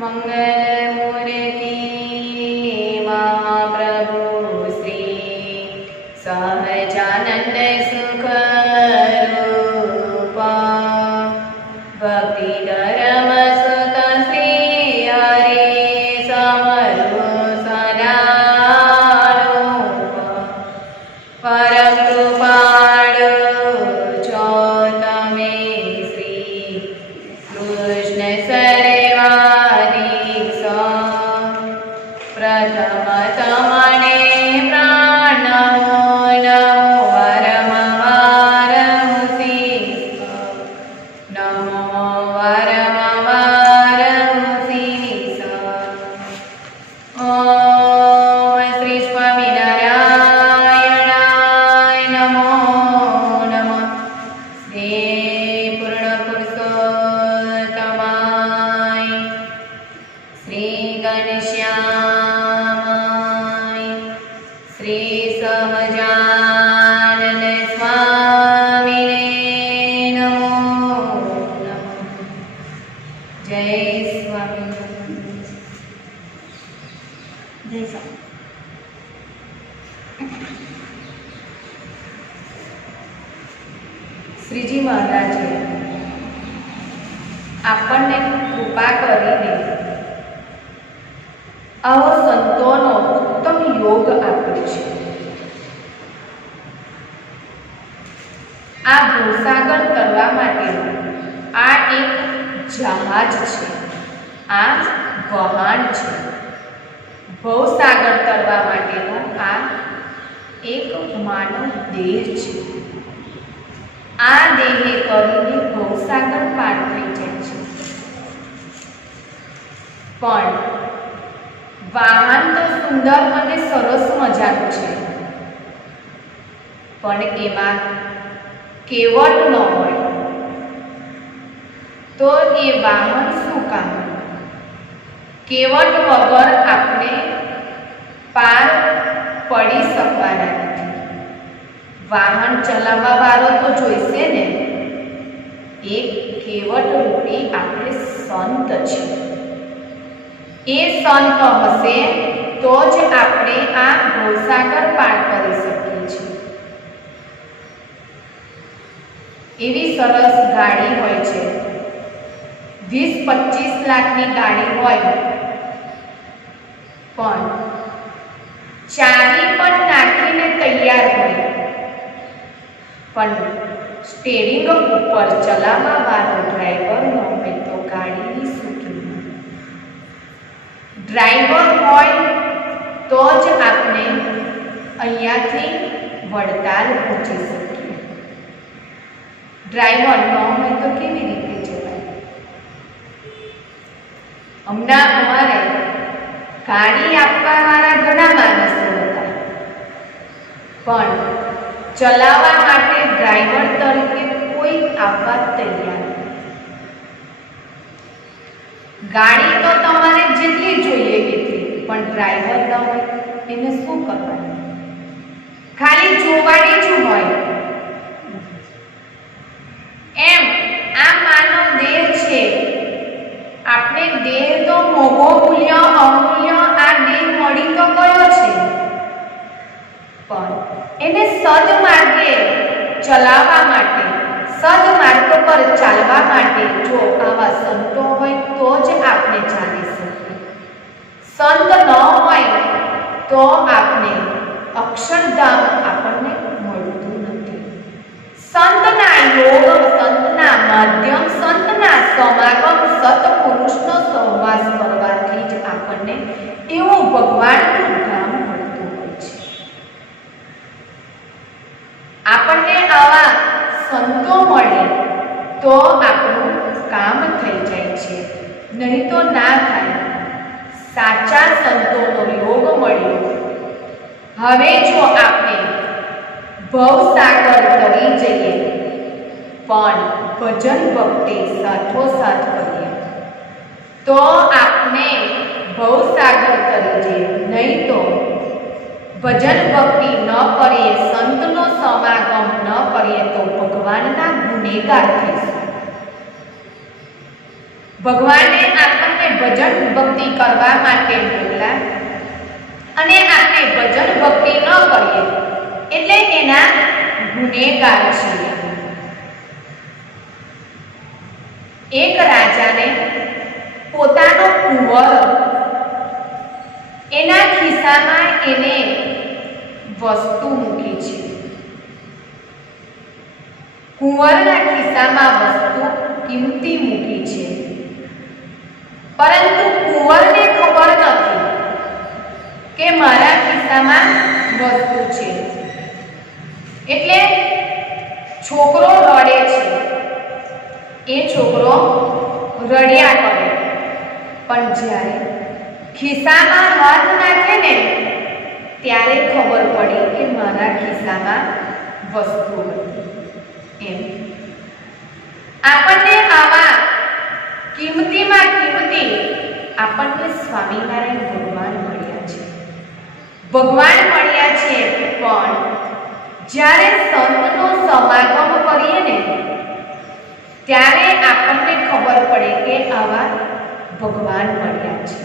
मंगलमूर्ति महाप्रभु श्री सहजानंद सुख रूपा भक्ति धर्म सुत श्री हरि समरु सदारूपा परम कृपाळु છો તમે શ્રી કૃષ્ણ સર્વાધીશ પ્રથમ તમને પ્રાણમો નમો વરમવારમુસીસ નમો વરમવારમુસીસ ઓમ શ્રી સ્વામિનારાયણાય નમો નમઃ શ્રી પૂર્ણ પુરુષોત્તમાય શ્રી ઘનશ્યામાય શ્રી સહજાનંદ સ્વામીને નમો નમઃ જય સ્વામી જય સ્વામી શ્રીજી મહારાજે આપણને કૃપા કરીને આવો સંતોનો ઉત્તમ યોગ આપ્યો છે. આ ભવસાગર તરવા માટેનું આ એક જહાજ છે, આ વહાણ છે. ભવસાગર તરવા માટેનો આ એક માનવ દેહ છે. આ દેહને કરીને ભવસાગર પાર થઈ જાય છે. પણ વાહન તો સુંદર અને સરસ મજાનું છે, પણ એમાં કેવટ ન હોય તો એ વાહન શું કામ? કેવટ વગર આપણે પાર પડી શકવાના નથી. વાહન ચલાવવા વાળો તો જોઈશે ને. એક કેવટ રૂપી આપણે સંત છે. એ સંત હશે તો જ આપણે આ ભવસાગર પાર કરી શકીએ છીએ. એવી સરસ ગાડી હોય છે, 20-25 લાખની ગાડી હોય, પણ ચાવી પણ નાખીને તૈયાર હોય, પણ સ્ટેરિંગ ઉપર ચલાવવા વાળો ડ્રાઈવર ન હોય તો ગાડીની શું કિંમત? ડ્રાઈવર હોય તો જ આપણે અહીંયાથી વડતાલ પહોંચી શકીએ. ડ્રાઈવર ન હોય તો કેવી રીતે જવાય? હમણાં અમારે ગાડી આપવા વાળા ઘણા માણસો હતા, પણ ચલાવવા માટે ડ્રાઈવર તરીકે કોઈ આવવા તૈયાર નથી. ગાડી તો તમારે જેટલી જોઈએ એટલી, પણ ડ્રાઈવર ન હોય એને શું કરવાનું? ખાલી જોવાની જ હોય. એમ આ માનવ દેહ છે. આપણે દેહ તો મોઘો મૂલ્ય અમૂલ્ય આ દેહ મળી તો ગયો છે, પણ એને સદમાર્ગે ચલાવવા માટે, સદમાર્ગ પર ચાલવા માટે જો આવા સંતો હોય તો જ આપણે ચાલી શકીએ. સંત ન હોય તો આપણે અક્ષરધામ આપણને મળતું નથી. સંતના યોગ, સંતના માધ્યમ, સંતના સમાગમ, સત્પુરુષનો સહવાસ કરવાથી જ આપણને એવું ભગવાનનું ધામ મળતું હોય છે. આપણને આવા સંતો મળે તો આપણું કામ થઈ જાય છે, નહીં તો ના થાય. સાચા સંતોનો યોગ મળ્યો. હવે જો આપણે ભવસાગર તરી જઈએ, પણ ભજન ભક્તિ સાથોસાથ કરીએ તો આપણે ભવસાગર તરી જઈએ. નહીં તો ભજન ભક્તિ ન કરીએ, સંતનો સમાગમ ન કરીએ તો ભગવાનના ગુનેગાર થઈશું. ભગવાને આપણને ભજન ભક્તિ કરવા માટે મોકલા અને આપણે ભજન ભક્તિ ન કરીએ એટલે એના ગુનેગાર છીએ. એક રાજાને પોતાનો કુંવર એના ખિસ્સામાં એને વસ્તુ મૂકી છે. કુંવરના ખિસ્સામાં વસ્તુ કિંમતી મૂકી છે, પરંતુ કુંવરને ખબર નથી કે મારા ખિસ્સામાં વસ્તુ છે. એટલે છોકરો રડે છે. એ છોકરો રડ્યા કરે, પણ જ્યારે ખિસ્સામાં હાથ નાખે ને ત્યારે ખબર પડી કે મારા ખિસ્સામાં વસ્તુ હતી. એમ આપણને આવા કિંમતીમાં કિંમતી આપણને સ્વામિનારાયણ ભગવાન મળ્યા છે. ભગવાન મળ્યા છે, પણ જ્યારે સંતનો સમાગમ કરીએ ને ત્યારે આપણને ખબર પડે કે આવા ભગવાન મળ્યા છે.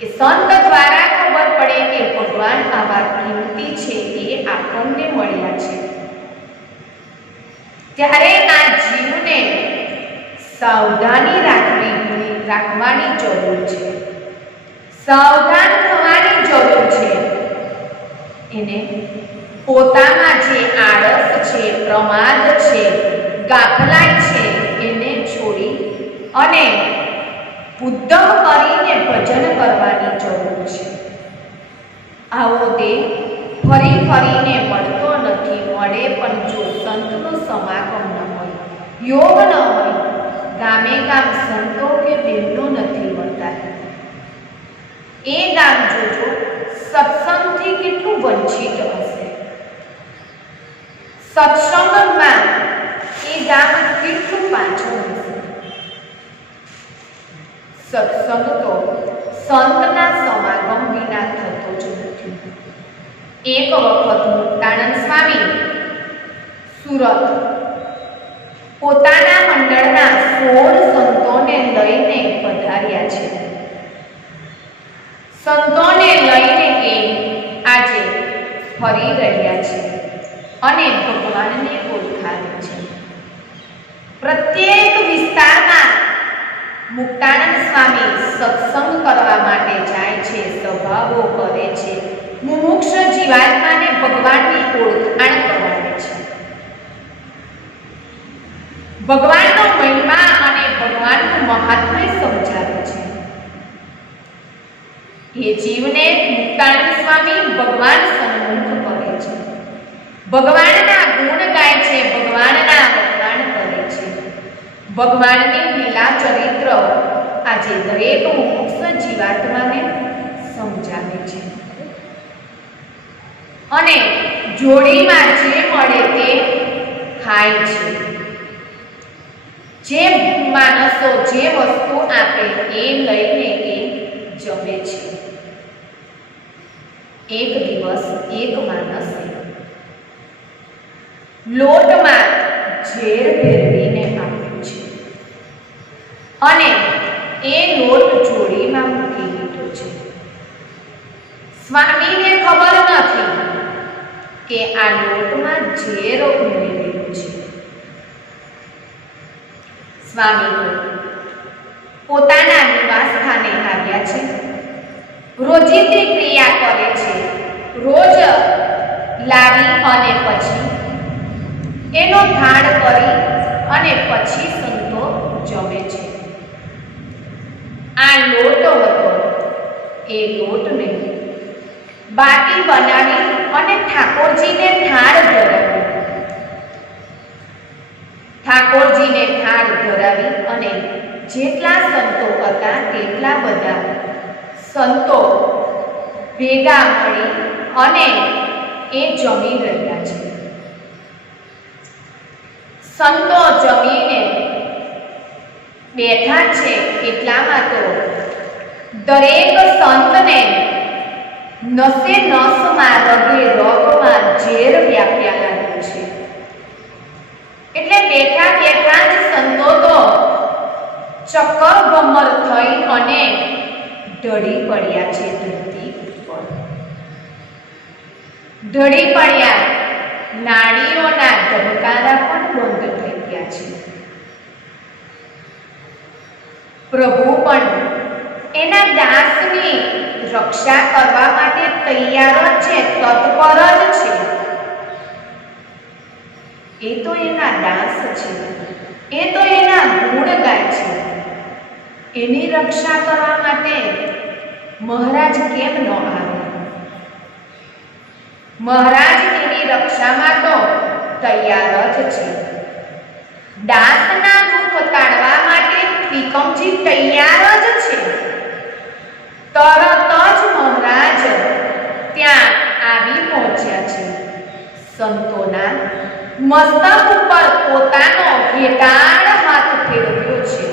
એ સંત દ્વારા ખબર પડે કે ભગવાન આવા કિંમતી છે, એ આપણને મળ્યા છે. ત્યારે આ જીવને સાવધાની રાખવાની જરૂર છે. સાવધાન થવાની જરૂર છે. એને પોતામાં જે આળસ છે, પ્રમાદ છે, ગાફલાઈ છે, એને છોડી અને ઉદ્ધમ કરીને ભજન કરવાની જરૂર છે. આવો દેહ ફરી ફરીને મળતો નથી. મળે પણ જો સંતનો સમાગમ ન હોય, યોગ ન હોય, ગામે ગામ સંતો કે બહેનો નથી મળતા. એ ગામ જોજો સત્સંગથી કેટલું વંચિત હશે. સત્સંગમાં એ ગામ કેટલું પાછળ હશે. સત્સંગ તો સંતના સમાગમ વિના થતો જ નથી. એક વખત મુક્તાનંદ સ્વામી સુરત પોતાના મંડળના 16 સંતોને લઈને પધાર્યા છે. સંતોને લઈને એ આજે ફરી રહ્યા છે અને ભગવાનને ઓળખાવે છે. પ્રત્યેક વિસ્તારમાં મુક્તાનંદ સ્વામી સત્સંગ કરવા માટે જાય છે, સભાઓ કરે છે, મુમુક્ષ જીવાત્માને ભગવાનની ઓળખાણ કરાવે છે. ભગવાનનો મહિમા અને ભગવાનનું મહાત્મ્ય સમજાવે છે. એ જીવને મુક્તાનંદ સ્વામી ભગવાન સન્મુખ કરે છે. ભગવાનના ગુણ ગાય છે, ભગવાનના વખાણ કરે છે. ભગવાનની લીલા ચરિત્ર આજે દરેક મુમુક્ષ જીવાત્માને સમજાવે છે. અને જોડીમાં જે મળે તે ખાય છે. જે માણસો જે વસ્તુ આપે એ લઈને એ જમે છે. એક દિવસ એક માણસે લોટમાં ઝેર ભેળવીને આપ્યું છે અને એ લોટ જોડીમાં મૂકી દીધો છે. સ્વામીને ખબર નથી કે આ લોટમાં ઝેર ઉમેરેલું છે. સ્વામી પોતાના નિવાસ સ્થાને આવ્યા છે. રોજિંદી ક્રિયા કરે છે. રોજ લાવી અને પછી એનો ધાણ કરી અને પછી સંતો જમે છે. આ લોટ હતો. એ લોટને બાટી બનાવી અને ઠાકોરજીને થાળ ધરાવ્યો. ઠાકોરજીને થાળ ધરાવી અને જેટલા સંતો હતા તેટલા બધા સંતો ભેગા મળી અને એ જમી રહ્યા છે. સંતો જમીને બેઠા છે એટલામાં તો દરેક સંતને નસે નસમાં રગે રગમાં ઝેર વ્યાપ્યા લાગ્યું છે. એટલે બેઠા બેઠા જ સંતો તો ચક્કર ભમર થઈ અને ઢળી પડ્યા છે ધરતી ઉપર. ઢળી પડ્યા, નાડીઓના ધબકારા પણ બંધ થઈ ગયા છે. પ્રભુ પણ એના દાસની રક્ષા કરવા માટે તૈયાર જ છે, તત્પર જ છે. એ તો એના દાસ છે, એ તો એના ગુણ ગાય છે. એની રક્ષા કરવા માટે મહારાજ કેમ ન આવે? મહારાજ એની રક્ષામાં તો તૈયાર જ છે. દાસના દુઃખ ટાળવા માટે ત્રિકમજી તૈયાર જ છે. તરત જ મહારાજ ત્યાં આવી પહોંચ્યા છે. સંતોના મસ્તક ઉપર પોતાનો ઘેટાળ હાથ ફેરવ્યો છે.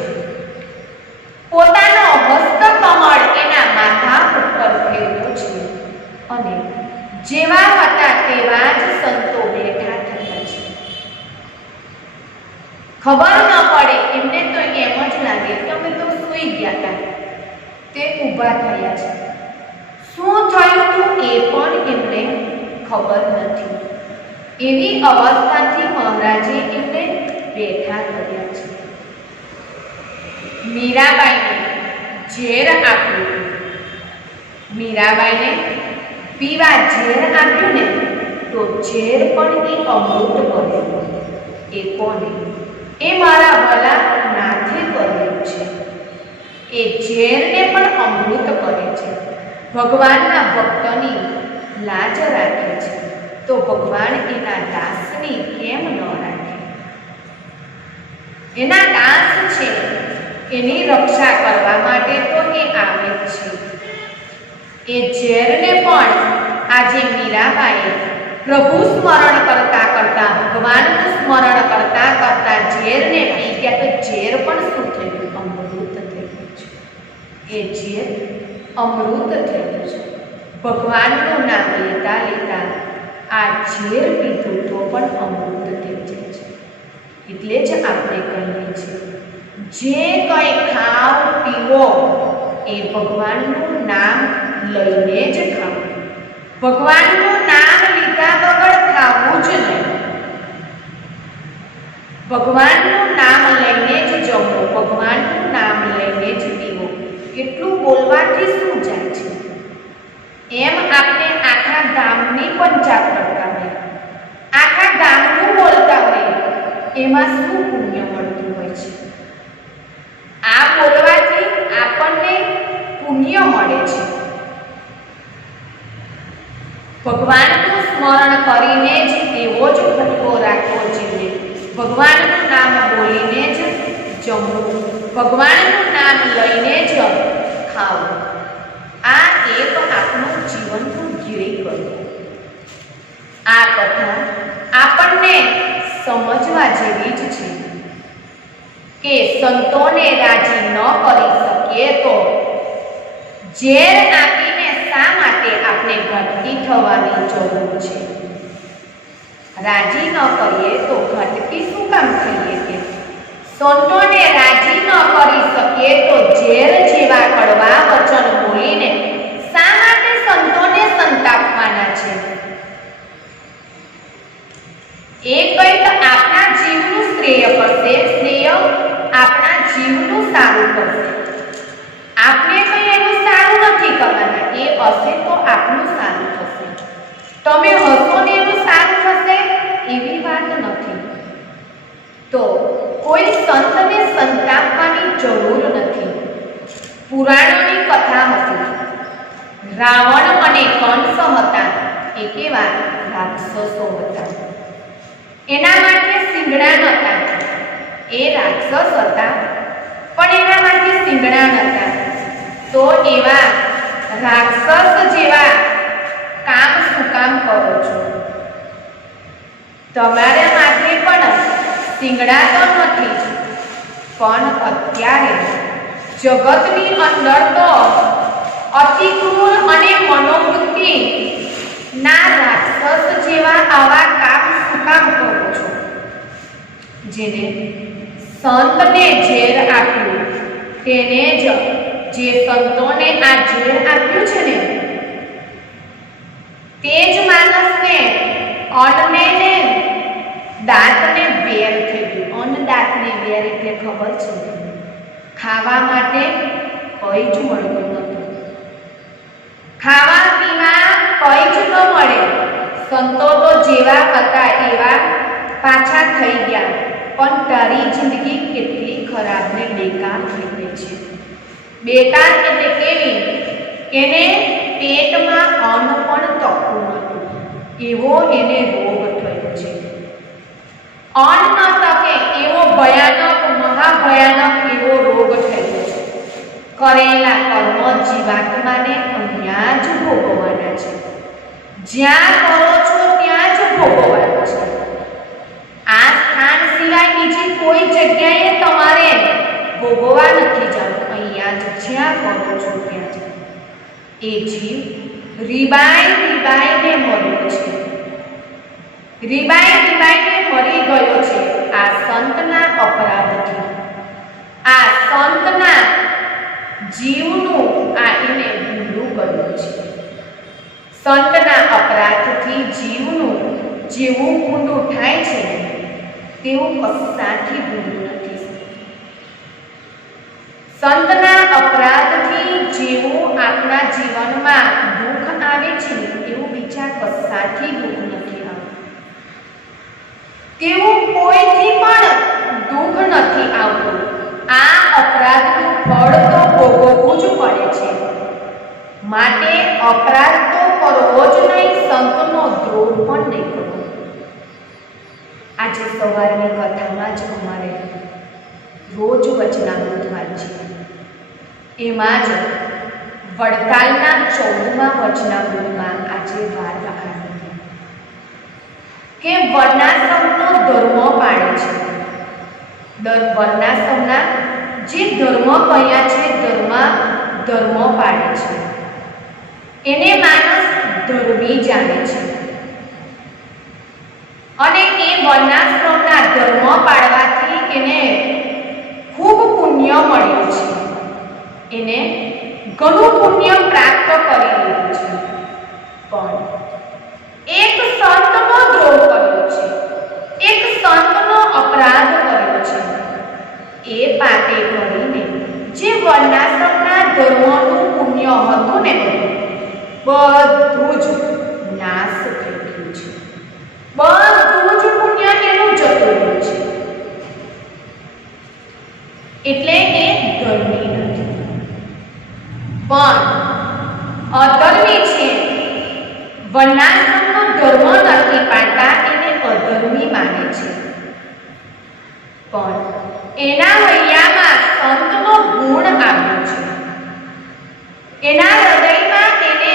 પોતાનો હસ્તકમળ એના માથા ઉપર ફેરવ્યો છે અને જેવા હતા તેવા જ સંતો બેઠા થયા છે. ખબર ન પડે એમને તો એમ જ લાગે તમે તો સૂઈ ગયા હતા, તે ઊભા થયા છે. શું થયું હતું એ પણ એમને ખબર નથી. એવી અવસ્થાથી મહારાજે એમને બેઠા કર્યા છે. મીરાબાઈને ઝેર આપ્યું. મીરાબાઈને પીવા ઝેર આપ્યું ને તો ઝેર પણ એ અમૃત બન્યું. એ કોને? એ મારા વાલા નાથે કર્યું છે. એ ઝેરને પણ અમૃત કરે છે. ભગવાનના ભક્તની લાજ રાખે છે તો ભગવાન એના દાસની કેમ ન રાખે? એના દાસ છે, એની રક્ષા કરવા માટે તો એ આવે છે. એ ઝેરને પણ આજે મીરાબાઈએ પ્રભુ સ્મરણ કરતા કરતા, ભગવાનનું સ્મરણ કરતા કરતા ઝેરને પી ગયા તો ઝેર પણ શું થયું? અમૃત થયું છે. એ ઝેર અમૃત થયું છે. ભગવાનનું નામ લેતા લેતા આ ઝેર પીધું તો પણ અમૃત થઈ જાય છે. એટલે જ આપણે કહીએ છીએ જે કંઈ ખાવ પીવો એ ભગવાનનું નામ લઈને જ ખાવ. ભગવાનનું નામ લીધા વગર ખાવું જ નહીં. ભગવાનનું નામ લઈને જ જમવું, ભગવાનનું નામ લઈને જ પીવું. એટલું બોલવાથી શું જાય છે? એમ આપણે આખા ગામની પંચાયત કરતા હોય, આખા ગામનું બોલતા હોય, એમાં શું પુણ્ય મળતું હોય છે? આ બોલવાથી આપણને પુણ્ય મળે છે. ભગવાનનું સ્મરણ કરીને જ એવો જ ભટકો રાખવો જોઈએ. ભગવાનનું નામ બોલીને જ જમવું, ભગવાનનું નામ લઈને જ ખાવું. આ એક આપણું જીવનનું ધ્યેય કરવું. આ કથા આપણને સમજવા જેવી જ છે કે સંતોને રાજી ન કરી શકીએ તો ઝેર આપીને શા માટે આપણે ઘટકી થવાની જરૂર છે? રાજી ન કરીએ તો ઘટકી શું કામ થઈએ? કે સંતોને રાજી ન કરી શકીએ તો ઝેર જેવા કડવા વચન બોલીને શા માટે સંતોને સંતાપવાના છે? એ કંઈક આપણા જીવનું શ્રેય કરશે, શ્રેય આપણા જીવનું સારું કરશે. આપણે કંઈ એનું સારું નથી કરવાના, એ હશે તો આપણું સારું થશે. તમે હશો ને એનું સારું થશે એવી વાત નથી. તો કોઈ સંતને સંતાપવાની જરૂર નથી. પુરાણોની કથા હતી. રાવણ અને કંસ હતા એ કેવા રાક્ષસો હતા. એના માટે સિંગડા નહોતા. એ રાક્ષસ હતા પણ એના માટે સિંગડા નહોતા. તો એવા રાક્ષસ જેવા કામ શું કામ કરો છો? તમારા માટે પણ સિંગડા તો નથી, પણ અત્યારે જગતની અંદર તો અતિ ક્રૂર અને મનોવૃત્તિ ના રાક્ષસ જેવા આવા કામ શું કામ કરો છો? જેને સંતને ઝેર આપ્યું તેને જ જે સંતોને આ ઝેર આપ્યું છે ને તે જ માણસને અન્નને ને દાંતને વેર થઈ ગયું. અન્ન દાંતને વેર એટલે ખબર છે, ખાવા માટે કંઈ જ મળતું નહોતું, ખાવા પીવા કંઈ જ ન મળે. સંતો તો જેવા હતા એવા પાછા થઈ ગયા, પણ તારી જિંદગી કેટલી ખરાબ ને બેકાર થઈ ગઈ છે. બેકાર એટલે કેવી? એને પેટમાં અન્ન પણ તકતું નહોતું, એવો એને રોગ થયો છે. અન્ન ન તકે એવો ભયાનક મહાભયાનક એવો રોગ થયો છે. કરેલા કર્મ જીવાત્માને અહીંયા જ ભોગવવાના છે. જ્યાં કરો છો ત્યાં જ ભોગવવાનું છે. આ સ્થાન સિવાય બીજી કોઈ જગ્યાએ તમારે ભોગવવા નથી જવું. અહીંયા જ જ્યાં કરો છો ત્યાં જ. એ જીવ રીબાઈને મર્યો છે, રીબાઈને મરી ગયો છે આ સંતના અપરાધથી. આ સંતના જીવનું આ એને ભૂંડું કર્યું છે. સંતના અપરાધથી જીવનું જેવું ભૂંડું થાય છે તેવું કશાથી ભૂંડું નથી. સંતના અપરાધથી જેવું આપણા જીવનમાં દુઃખ આવે છે એવું બીજા કશાથી દુઃખ નથી આવતું. તેવું કોઈથી પણ દુઃખ નથી આવતું. આ અપરાધનું ફળ તો ભોગવવું જ પડે છે. માટે અપરાધ તો કરવો જ નહીં, સંતનો દ્રોહ પણ નહીં કરવો. આજે સવારની કથામાં જ અમારે રોજ વચનામૃત વાંચીએ, એમાં જ વડતાલના 14મા વચનામૃતમાં આજે વાત આવી કે વર્ણાશ્રમનો ધર્મ પાળે છે. વર્ણાશ્રમના જે ધર્મ કયા છે ધર્મ પાળે છે એને માણસ ધર્મી જાણે છે. અને એ વર્ણાશ્રમના ધર્મ પાળવાથી એને ખૂબ પુણ્ય મળ્યું છે. એને ઘણું પુણ્ય પ્રાપ્ત કરી લીધું છે. પણ એક સંતનો દ્રોહ કર્યો છે, એક સંતનો અપરાધ કર્યો છે. એ પાપે કરીને જે વર્ણાશ્રમના ધર્મનું પુણ્ય હતું ને બધું જ નાશ થઈ ગયું છે. બધું જ પુણ્ય એનું જતું રહ્યું છે. એટલે એ ધર્મી નથી, પણ અધર્મી છે. વર્ણાશ્રમનો ધર્મ નથી પાડતા એને અધર્મી માને છે. પણ એના હૈયામાં સંતનો ગુણ આવ્યો છે. એના હૃદયમાં એને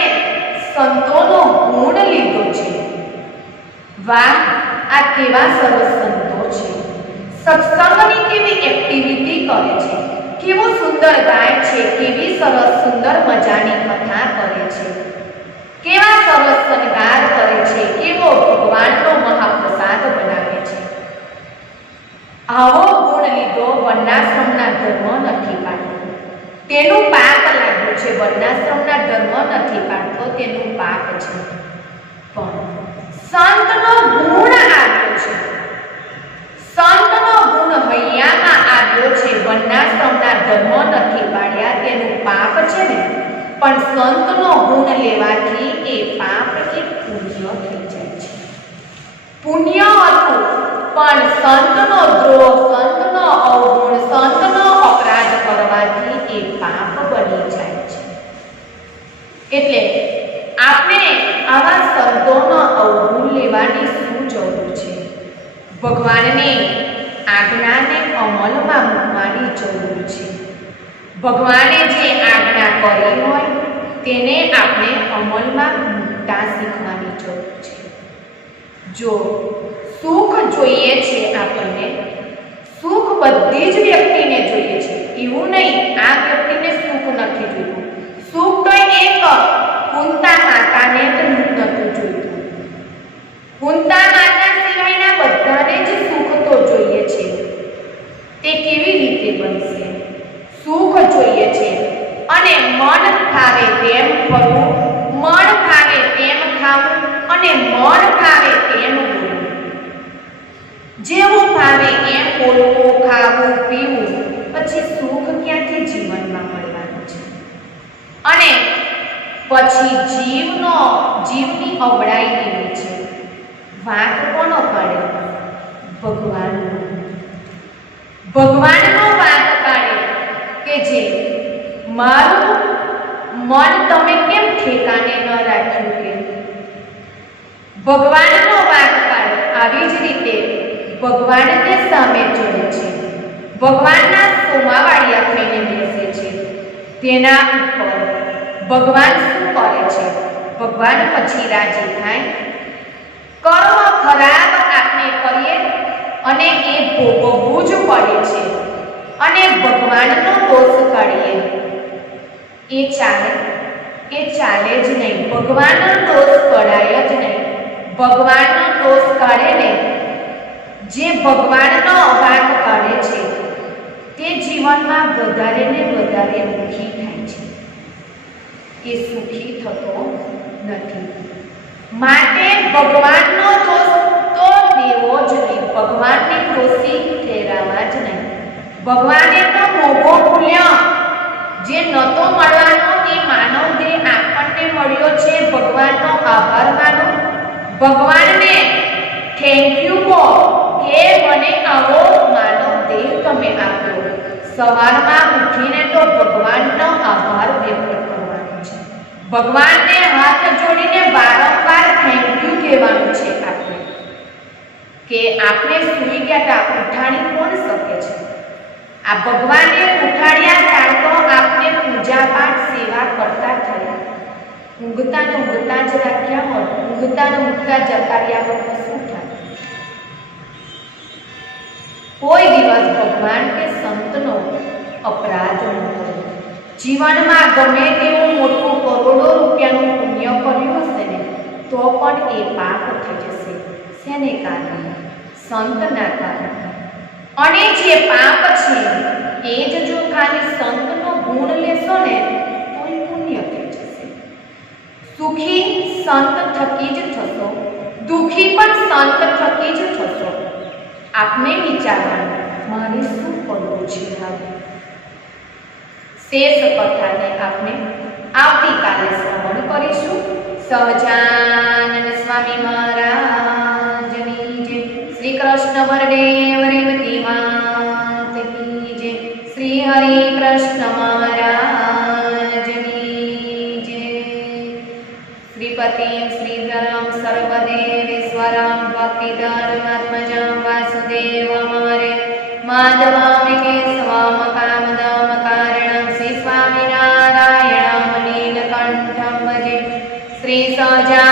સંતોનો ગુણ લીધો છે. વાહ, આ કેવા સરસ સંતો છે. સત્સંગની કેવી એક્ટિવિટી કરે છે, કેવું સુંદર ગાય છે, કેવી સરસ સુંદર મજાની કથા કરે છે, કેવા સરસ શણગાર કરે છે, કેવો ભગવાનનો મહાપ્રસાદ બનાવે છે. આવો ગુણ લીધો વર્ણાશ્રમના ધર્મ નથી પાડતો, તેનું પાપ લાગ્યું છે. વર્ણાશ્રમના ધર્મ નથી પાડતો, તેનું પાપ છે. પણ સંતનો ગુણ આવ્યો છે, સંતનો ગુણ હૈયામાં આવ્યો છે. વર્ણાશ્રમના ધર્મ નથી પાડ્યા, તેનું પાપ છે ને, પણ સંતનો ગુણ લેવાથી એ પાપ એ પુણ્ય થઈ જાય છે. પુણ્ય હતું પણ સંતનો દ્રોહ, સંતનો અવગુણ, સંતનો અપરાધ કરવાથી એ પાપ બની જાય છે. એટલે આપણે આવા સંતોનો અવગુણ લેવાની શું જરૂર છે? ભગવાનની આજ્ઞાને અમલમાં મૂકવાની જરૂર છે. ભગવાને જે આજ્ઞા કરી હોય તેને આપણે અમલમાં મૂકતા શીખવાની જરૂર છે. જો સુખ જોઈએ છે આપણને, સુખ બધી જ વ્યક્તિને જોઈએ છે. એવું નહીં આ વ્યક્તિને સુખ નથી જોઈતું. સુખ તો એક કુંતા માતાને જ નથી જોઈતું. કુંતા માતા સિવાયના બધાને જ સુખ તો જોઈએ છે. તે કેવી રીતે બનશે? સુખ મન ફાવે તેમ ફરવું, મન ફાવે તેમ ખાવું અને મન ફાવે તેમ બોલવું. જેવું ફાવે એમ બોલવું, ખાવું, પીવું, પછી સુખ ક્યાંથી જીવનમાં મળવાનું છે? અને પછી જીવની અવળાઈ એવી છે. વાંક કોનો કાઢે? ભગવાનનો. ભગવાનનો વાંક કાઢે કે જે મારું મન તમે કેમ ઠેકાને ન રાખ્યું કે? ભગવાનનો વાંક કાઢે. આવી જ રીતે ભગવાનને સામે ચડે છે, ભગવાનના સોમાવાળિયા થઈને બેસે છે. તેના ઉપર ભગવાન શું કરે છે? ભગવાન પછી રાજી થાય. કર્મ ખરાબ આપણે કરીએ અને એ ભોગવવું જ પડે છે અને ભગવાનનો દોષ કાઢીએ એ ચાલે? એ ચાલે જ નહીં. ભગવાનનો દોષ કઢાય જ નહીં. ભગવાનનો દોષ કાઢે ને જે ભગવાનનો વાંક કાઢે છે તે જીવનમાં વધારે ને વધારે દુઃખી થાય છે. એ સુખી થતો નથી. માટે ભગવાનનો દોષ તો દેવો જ નહીં. ભગવાનને દોષી ઠેરાવા જ નહીં. ભગવાને તો મોભો ભૂલ્યો. જે નતો મળવાનો એ માનવ દેહ આપણને મળ્યો છે. ભગવાનનો આભાર માનો. ભગવાનને થેન્ક યુ કહો કે મને આવો માનવ દેહ તમે આપ્યો. સવારમાં ઉઠીને તો ભગવાનનો આભાર વ્યક્ત કરવાનો છે. ભગવાનને હાથ જોડીને વારંવાર થેન્ક યુ કહેવાનું છે આપણે. કે આપણે સૂઈ ગયા હતા, ઉઠાડી કોણ શકે છે? આ ભગવાને ઉઠાડ્યા ત્યાર તો આપણે પૂજા પાઠ સેવા કરતા થયા. ઊંઘતા ને ઊંઘતા જ રાખ્યા હોત, ઊંઘતા ને ઊંઘતા જતા રહ્યા હોત તો શું થાય? કોઈ દિવસ ભગવાન કે સંતનો અપરાધ ન કરો. જીવનમાં ગમે તેવું મોટું કરોડો રૂપિયાનું પુણ્ય કર્યું હશે ને તો પણ એ પાપ થઈ જશે. શેને કારણે? સંતના કારણે. અને જે પાપ છે એ જ જો ખાલી સંતનો ગુણ લેશો ને તો એ પુણ્ય થઈ જશે. સુખી સંત થકી જ થશો, દુઃખી પણ સંત થકી જ થશો. આપને વિચારવાનું મારે શું કરવું છે હવે? શેષ કથાને આપણે આવતીકાલે શ્રવણ કરીશું. સહજાનંદ સ્વામી મહારાજની જય. શ્રી કૃષ્ણ વરદેવ રેવતી માત કી જય. શ્રી હરિ કૃષ્ણ મહારાજની જય. શ્રીપતિમ શ્રીધરમ સર્વદેવેશ્વરમ ભક્તિધર્માત્મજમ વાસુદેવમારે માધવામિકે સ્વામ કામદમ કારણમ શ્રી સ્વામિનારાયણમ નીલકંઠમ ભજે. શ્રી સહજા